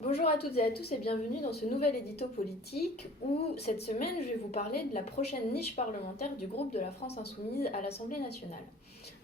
Bonjour à toutes et à tous et bienvenue dans ce nouvel édito politique où cette semaine je vais vous parler de la prochaine niche parlementaire du groupe de la France Insoumise à l'Assemblée nationale.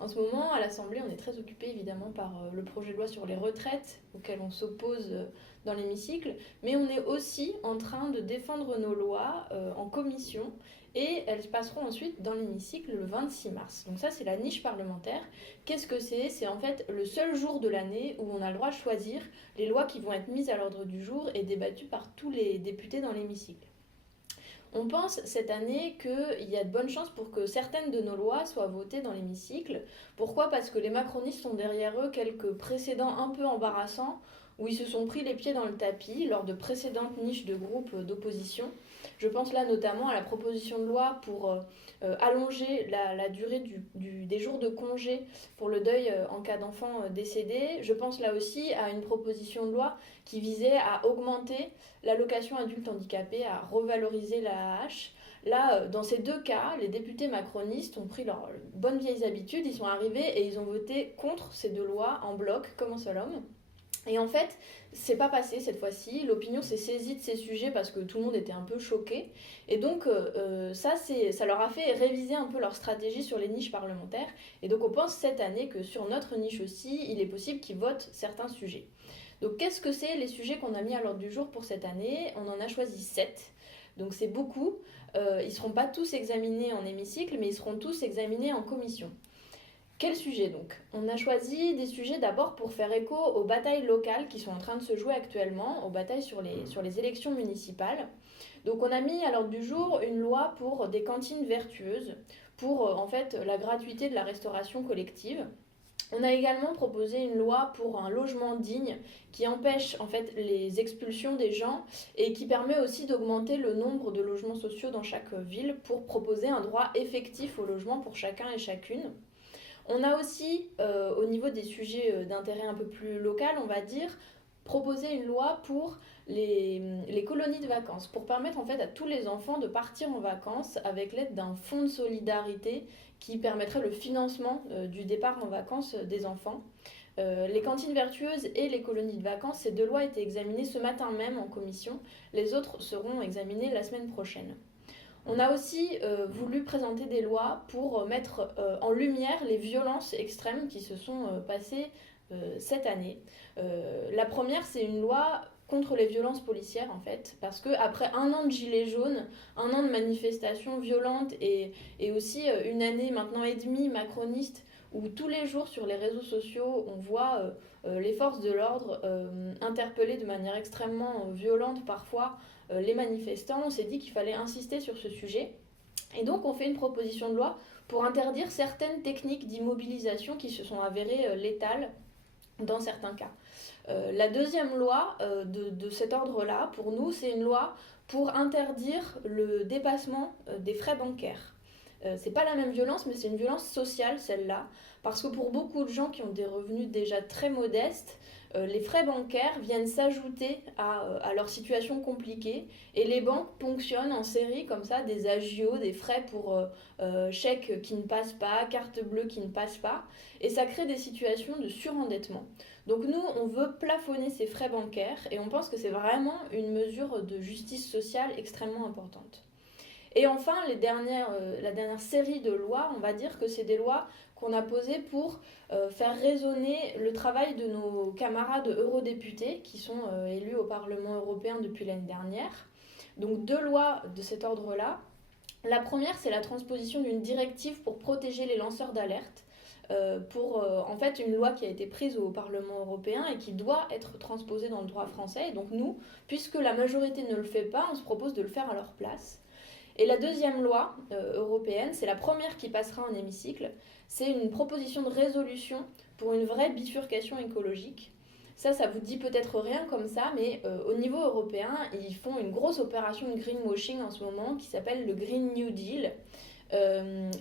En ce moment, à l'Assemblée, on est très occupé évidemment par le projet de loi sur les retraites auquel on s'oppose dans l'hémicycle, mais on est aussi en train de défendre nos lois en commission et elles passeront ensuite dans l'hémicycle le 26 mars. Donc ça, c'est la niche parlementaire. Qu'est-ce que c'est? C'est en fait le seul jour de l'année où on a le droit de choisir les lois qui vont être mises à l'ordre du jour et débattues par tous les députés dans l'hémicycle. On pense cette année qu'il y a de bonnes chances pour que certaines de nos lois soient votées dans l'hémicycle. Pourquoi? Parce que les macronistes sont derrière eux quelques précédents un peu embarrassants où ils se sont pris les pieds dans le tapis lors de précédentes niches de groupes d'opposition. Je pense là notamment à la proposition de loi pour allonger la durée des jours de congé pour le deuil en cas d'enfant décédé. Je pense là aussi à une proposition de loi qui visait à augmenter l'allocation adulte handicapé, à revaloriser la AH. Là, dans ces deux cas, les députés macronistes ont pris leurs bonnes vieilles habitudes, ils sont arrivés et ils ont voté contre ces deux lois en bloc, comme un seul homme. Et en fait, c'est pas passé cette fois-ci. L'opinion s'est saisie de ces sujets parce que tout le monde était un peu choqué. Et donc, ça leur a fait réviser un peu leur stratégie sur les niches parlementaires. Et donc, on pense cette année que sur notre niche aussi, il est possible qu'ils votent certains sujets. Donc, qu'est-ce que c'est les sujets qu'on a mis à l'ordre du jour pour cette année? On en a choisi 7. Donc, c'est beaucoup. Ils ne seront pas tous examinés en hémicycle, mais ils seront tous examinés en commission. Quel sujet donc? On a choisi des sujets d'abord pour faire écho aux batailles locales qui sont en train de se jouer actuellement, aux batailles sur les élections municipales. Donc on a mis à l'ordre du jour une loi pour des cantines vertueuses, pour en fait la gratuité de la restauration collective. On a également proposé une loi pour un logement digne qui empêche en fait les expulsions des gens et qui permet aussi d'augmenter le nombre de logements sociaux dans chaque ville pour proposer un droit effectif au logement pour chacun et chacune. On a aussi, au niveau des sujets d'intérêt un peu plus local, on va dire, proposé une loi pour les colonies de vacances, pour permettre en fait à tous les enfants de partir en vacances avec l'aide d'un fonds de solidarité qui permettrait le financement du départ en vacances des enfants. Les cantines vertueuses et les colonies de vacances, ces deux lois étaient examinées ce matin même en commission. Les autres seront examinées la semaine prochaine. On a aussi voulu présenter des lois pour mettre en lumière les violences extrêmes qui se sont passées cette année. La première, c'est une loi contre les violences policières en fait, parce qu'après un an de gilets jaunes, un an de manifestations violentes et aussi une année maintenant et demie macroniste où tous les jours sur les réseaux sociaux on voit les forces de l'ordre interpeller de manière extrêmement violente parfois les manifestants, on s'est dit qu'il fallait insister sur ce sujet. Et donc on fait une proposition de loi pour interdire certaines techniques d'immobilisation qui se sont avérées létales dans certains cas. La deuxième loi de cet ordre-là, pour nous, c'est une loi pour interdire le dépassement des frais bancaires. C'est pas la même violence, mais c'est une violence sociale celle-là, parce que pour beaucoup de gens qui ont des revenus déjà très modestes, les frais bancaires viennent s'ajouter à leur situation compliquée et les banques ponctionnent en série comme ça des agios, des frais pour chèques qui ne passent pas, carte bleue qui ne passe pas et ça crée des situations de surendettement. Donc nous, on veut plafonner ces frais bancaires et on pense que c'est vraiment une mesure de justice sociale extrêmement importante. Et enfin, la dernière série de lois, on va dire que c'est des lois qu'on a posées pour faire résonner le travail de nos camarades eurodéputés qui sont élus au Parlement européen depuis l'année dernière. Donc deux lois de cet ordre-là. La première, c'est la transposition d'une directive pour protéger les lanceurs d'alerte. En fait une loi qui a été prise au Parlement européen et qui doit être transposée dans le droit français. Et donc nous, puisque la majorité ne le fait pas, on se propose de le faire à leur place. Et la deuxième loi européenne, c'est la première qui passera en hémicycle, c'est une proposition de résolution pour une vraie bifurcation écologique. Ça vous dit peut-être rien comme ça, mais au niveau européen, ils font une grosse opération de greenwashing en ce moment qui s'appelle le Green New Deal.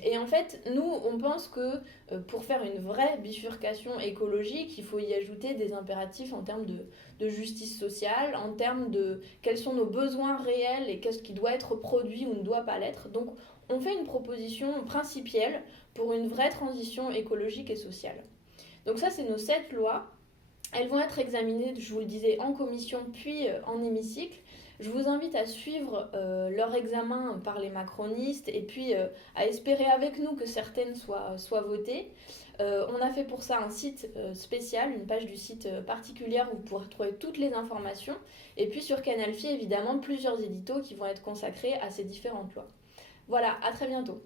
Et en fait, nous, on pense que pour faire une vraie bifurcation écologique, il faut y ajouter des impératifs en termes de justice sociale, en termes de quels sont nos besoins réels et qu'est-ce qui doit être produit ou ne doit pas l'être. Donc, on fait une proposition principielle pour une vraie transition écologique et sociale. Donc ça, c'est nos 7 lois. Elles vont être examinées, je vous le disais, en commission puis en hémicycle. Je vous invite à suivre leur examen par les macronistes et puis à espérer avec nous que certaines soient votées. On a fait pour ça un site spécial, une page du site particulière où vous pourrez retrouver toutes les informations. Et puis sur Canal Phi, évidemment, plusieurs éditos qui vont être consacrés à ces différentes lois. Voilà, à très bientôt.